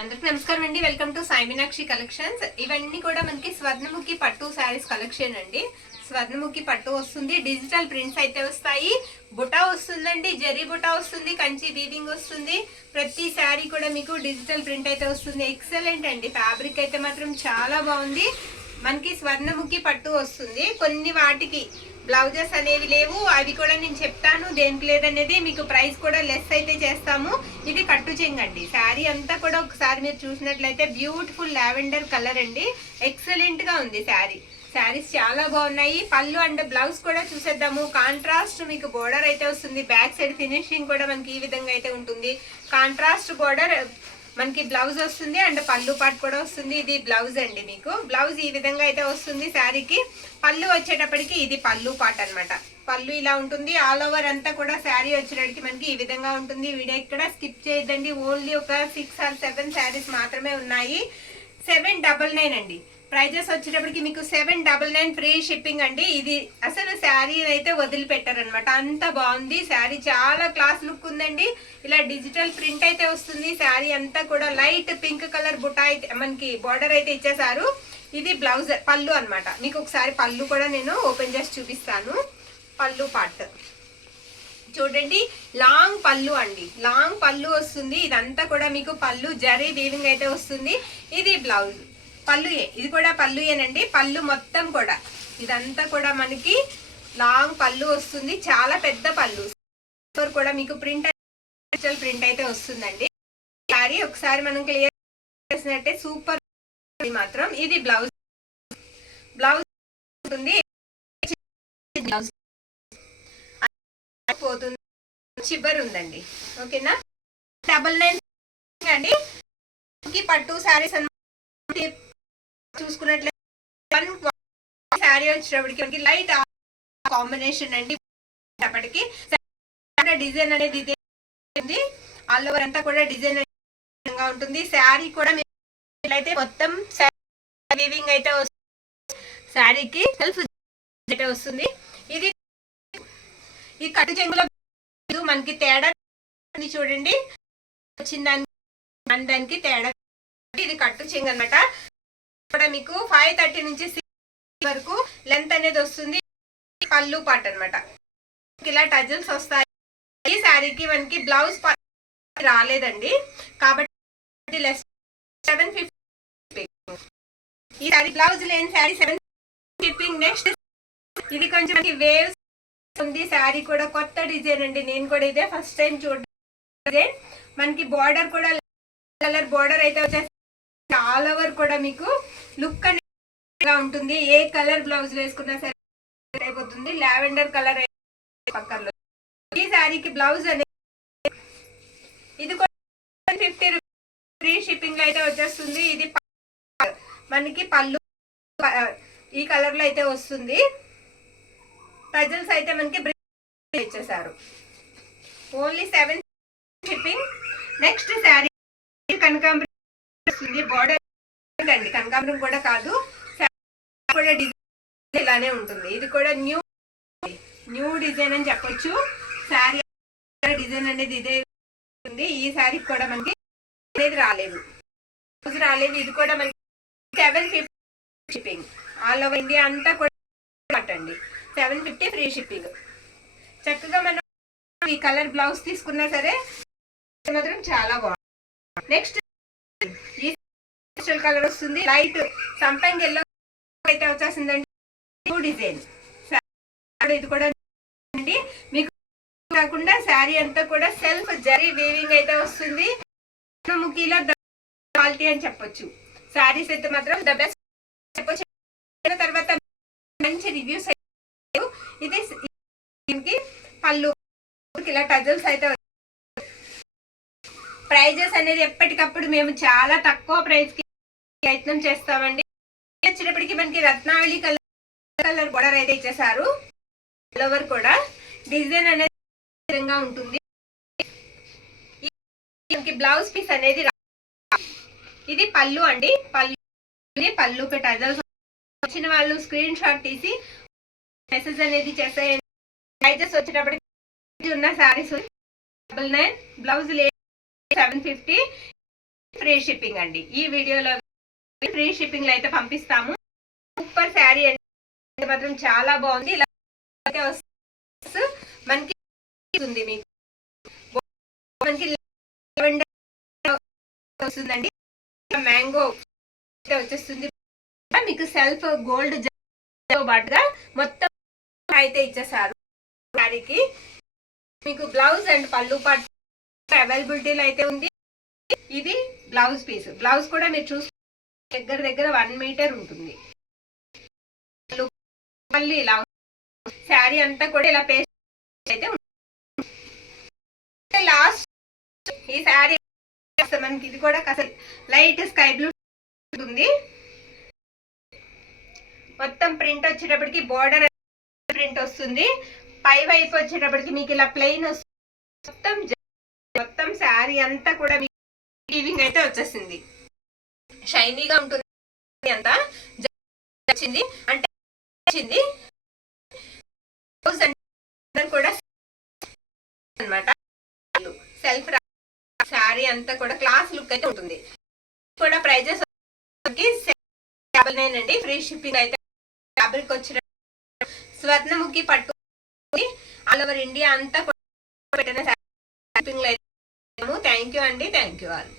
అందరికి నమస్కారం అండి. Welcome to Sai Meenakshi collections. ఇవన్నీ కూడా మనకి స్వర్ణముఖి పట్టు శారీస్ కలెక్షన్ అండి. స్వర్ణముఖి పట్టు వస్తుంది, డిజిటల్ ప్రింట్స్ అయితే వస్తాయి, బుటా వస్తుందండి, జరీ బుటా వస్తుంది, కంచి వీవింగ్ వస్తుంది. ప్రతి శారీ కూడా మీకు డిజిటల్ ప్రింట్ అయితే వస్తుంది. ఎక్సలెంట్ అండి. ఫ్యాబ్రిక్ అయితే మాత్రం చాలా బాగుంది. మనకి స్వర్ణముఖి పట్టు వస్తుంది. కొన్ని వాటికి బ్లౌజెస్ అనేవి లేవు, అవి కూడా నేను చెప్తాను దేనికి లేదనేది. మీకు ప్రైస్ కూడా లెస్ అయితే చేస్తాము. ఇది కట్టు చెంగండి. శారీ అంతా కూడా ఒకసారి మీరు చూసినట్లయితే బ్యూటిఫుల్ లావెండర్ కలర్ అండి. ఎక్సలెంట్ గా ఉంది శారీ. శారీస్ చాలా బాగున్నాయి. పళ్ళు అండ్ బ్లౌజ్ కూడా చూసేద్దాము. కాంట్రాస్ట్ మీకు బోర్డర్ అయితే వస్తుంది. బ్యాక్ సైడ్ ఫినిషింగ్ కూడా మనకి ఈ విధంగా అయితే ఉంటుంది. కాంట్రాస్ట్ బోర్డర్ మనకి బ్లౌజ్ వస్తుంది అండ్ పళ్ళు పాటు కూడా వస్తుంది. ఇది బ్లౌజ్ అండి. మీకు బ్లౌజ్ ఈ విధంగా అయితే వస్తుంది. శారీకి పళ్ళు వచ్చేటప్పటికి ఇది పళ్ళు పాట అనమాట. పళ్ళు ఇలా ఉంటుంది. ఆల్ ఓవర్ అంతా కూడా శారీ వచ్చేటప్పటికి మనకి ఈ విధంగా ఉంటుంది. వీడియో ఎక్కడ స్కిప్ చేయొద్దండి. ఓన్లీ ఒక 6 or 7 శారీస్ మాత్రమే ఉన్నాయి. 799 అండి. ప్రైజెస్ వచ్చేటప్పటికి మీకు 799 ఫ్రీ షిప్పింగ్ అండి. ఇది అసలు శారీ అయితే వదిలిపెట్టారనమాట, అంత బాగుంది. శారీ చాలా క్లాస్ లుక్ ఉందండి. ఇలా డిజిటల్ ప్రింట్ అయితే వస్తుంది. శారీ అంతా కూడా లైట్ పింక్ కలర్ బుటా అయితే మనకి బార్డర్ అయితే ఇచ్చేసారు. ఇది బ్లౌజ్ పళ్ళు అనమాట. మీకు ఒకసారి పళ్ళు కూడా నేను ఓపెన్ చేసి చూపిస్తాను. పళ్ళు పార్ట్ చూడండి. లాంగ్ పళ్ళు అండి, లాంగ్ పళ్ళు వస్తుంది. ఇదంతా కూడా మీకు పళ్ళు జరీ వీవింగ్ అయితే వస్తుంది. ఇది బ్లౌజ్ పళ్ళుయే, ఇది కూడా పళ్ళుయేనండి. పళ్ళు మొత్తం కూడా ఇదంతా కూడా మనకి లాంగ్ పళ్ళు వస్తుంది. చాలా పెద్ద పళ్ళు కూడా మీకు ప్రింట్ అయితే వస్తుందండి. సారీ ఒకసారి మనం క్లియర్ చేసినట్టే సూపర్ మాత్రం. ఇది బ్లౌజ్ ఉంటుంది. బ్లౌజ్ పోతుంది, చివరి ఉందండి. ఓకేనా. 99 అండి. పట్టు శారీస్ చూసుకున్నట్లయితే శారీ వచ్చేటప్పటికి లైట్ కాంబినేషన్ అండి. అప్పటికి డిజైన్ అనేది ఇదే ఉంది. ఆల్ ఓవర్ అంతా కూడా డిజైన్ గా ఉంటుంది. శారీ కూడా అయితే మొత్తం వీవింగ్ అయితే శారీకి సెల్ఫ్ అయితే వస్తుంది. ఇది ఈ కట్టు చెంగులో మనకి తేడా చూడండి, వచ్చిన దానికి తేడా. ఇది కట్టు చెంగు అనమాట. ఇక్కడ మీకు 530 నుంచి 6 వరకు లెంత్ అనేది వస్తుంది. పళ్ళు పాట అనమాట. ఇలా టజల్స్ వస్తాయి. ఈ శారీకి మనకి బ్లౌజ్ రాలేదండి కాబట్టి లెస్ 750. ఈ శారీ బ్లౌజ్ లేని శారీ 7 షిప్పింగ్. నెక్స్ట్ ఇది కొంచెం మనకి వేవ్స్ ఉంది. శారీ కూడా కొత్త డిజైన్ అండి. నేను కూడా ఇదే ఫస్ట్ టైం చూడండి. మనకి బార్డర్ కూడా కలర్ బార్డర్ అయితే వచ్చేసి ఆల్ ఓవర్ కూడా మీకు లుక్ అనేది ఉంటుంది. ఏ కలర్ బ్లౌజ్ వేసుకున్నా సరే అయిపోతుంది. లావెండర్ కలర్ పక్కన. ఈ శారీకి బ్లౌజ్ అనేది ఇది 50 ఫ్రీ షిప్పింగ్ లో అయితే వచ్చేస్తుంది. ఇది మనకి పళ్ళు ఈ కలర్ లో అయితే వస్తుంది. టజల్స్ అయితే మనకి ఇచ్చేసారు. Only 7 shipping. నెక్స్ట్ శారీ కనకాంబరం వస్తుంది. బార్డర్ అండి, కనకాంబరం కూడా కాదు, కూడా డిజైన్ ఇలానే ఉంటుంది. ఇది కూడా న్యూ డిజైన్ అని చెప్పొచ్చు. శారీ డిజైన్ అనేది ఇదే ఉంది. ఈ శారీ కూడా మనకి అనేది రాలేదు. ఇది కూడా మనకి 750 షిప్పింగ్. ఆల్ ఓవర్ ఇండియా అంతా కూడా అండి 750 ఫ్రీ షిప్పింగ్. చక్కగా మనం ఈ కలర్ బ్లౌజ్ తీసుకున్నా సరే మాత్రం చాలా బాగుంది. నెక్స్ట్ ఈ కలర్ వస్తుంది. లైట్ సంపంగి ఎల్లో అయితే వచ్చేసిందండి. New design. ఇది కూడా మీకు కాకుండా శారీ అంతా కూడా సెల్ఫ్ జరీ వీవింగ్ అయితే వస్తుంది. ముఖీలో క్వాలిటీ అని చెప్పొచ్చు. శారీస్ అయితే మాత్రం ద బెస్ట్ చెప్పొచ్చు. తర్వాత మంచి రివ్యూస్. ఇది పళ్ళు ఇలా టజల్స్ అయితే. ప్రైజెస్ అనేది ఎప్పటికప్పుడు మేము చాలా తక్కువ ప్రైస్ కి ప్రయత్నం చేస్తామండి. వచ్చేటప్పటికి మనకి రత్నావళి కలర్ బోర్డర్ అయితే ఇచ్చేసారు. ఫ్లవర్ కూడా డిజైన్ అనేది విధంగా ఉంటుంది. బ్లౌజ్ పీస్ అనేది ఇది పళ్ళు అండి. పళ్ళుకి టజల్స్ వచ్చిన వాళ్ళు స్క్రీన్ షాట్ తీసి మెసేజ్ అనేది చేసేయండి. ప్రైజెస్ వచ్చేటప్పటికి ఉన్న శారీస్ 99, బ్లౌజ్ 750. ఫ్రీ షిప్పింగ్ అండి. ఈ వీడియోలో ఫ్రీ షిప్పింగ్ లో అయితే పంపిస్తాము. సూపర్ శారీ అండి, మాత్రం చాలా బాగుంది. ఇలా మనకి మీకు మనకి వస్తుందండి, మ్యాంగో వచ్చేస్తుంది. మీకు సెల్ఫ్ గోల్డ్ పాటుగా మొత్తం అయితే ఇచ్చేసారు శారీకి. మీకు బ్లౌజ్ అండ్ పళ్ళు పాటు అవైలబిలిటీలో అయితే ఉంది. ఇది బ్లౌజ్ పీస్. బ్లౌజ్ కూడా మీరు చూసి దగ్గర 1 మీటర్ ఉంటుంది. మళ్ళీ ఇలా శారీ అంతా కూడా ఇలా పేస్ట్ అయితే లాస్ట్ ఈ శారీ మనకి ఇది కూడా అసలు లైట్ స్కై బ్లూ ఉంటుంది. మొత్తం ప్రింట్ వచ్చేటప్పటికి బోర్డర్ ప్రింట్ వస్తుంది. పై వైపు వచ్చేటప్పటికి మీకు ఇలా ప్లెయిన్ వస్తుంది. మొత్తం శారీ అంతా కూడా వీవింగ్ అయితే వచ్చేసింది. షైనీగా ఉంటుంది. అంతా వచ్చింది అంటే వచ్చింది కూడా అన్నమాట. సెల్ఫ్ శారీ అంతా కూడా క్లాస్ లుక్ అయితే ఉంటుంది. కూడా ప్రైజెస్ అండి. ఫ్రీ షిప్పింగ్ అయితే ఫ్యాబ్రిక్ వచ్చిన స్వర్ణముఖి పట్టు ఆల్ ఓవర్ ఇండియా అంతా పెట్టిన షిప్పింగ్ లో. థ్యాంక్ యూ అండి. Thank you all.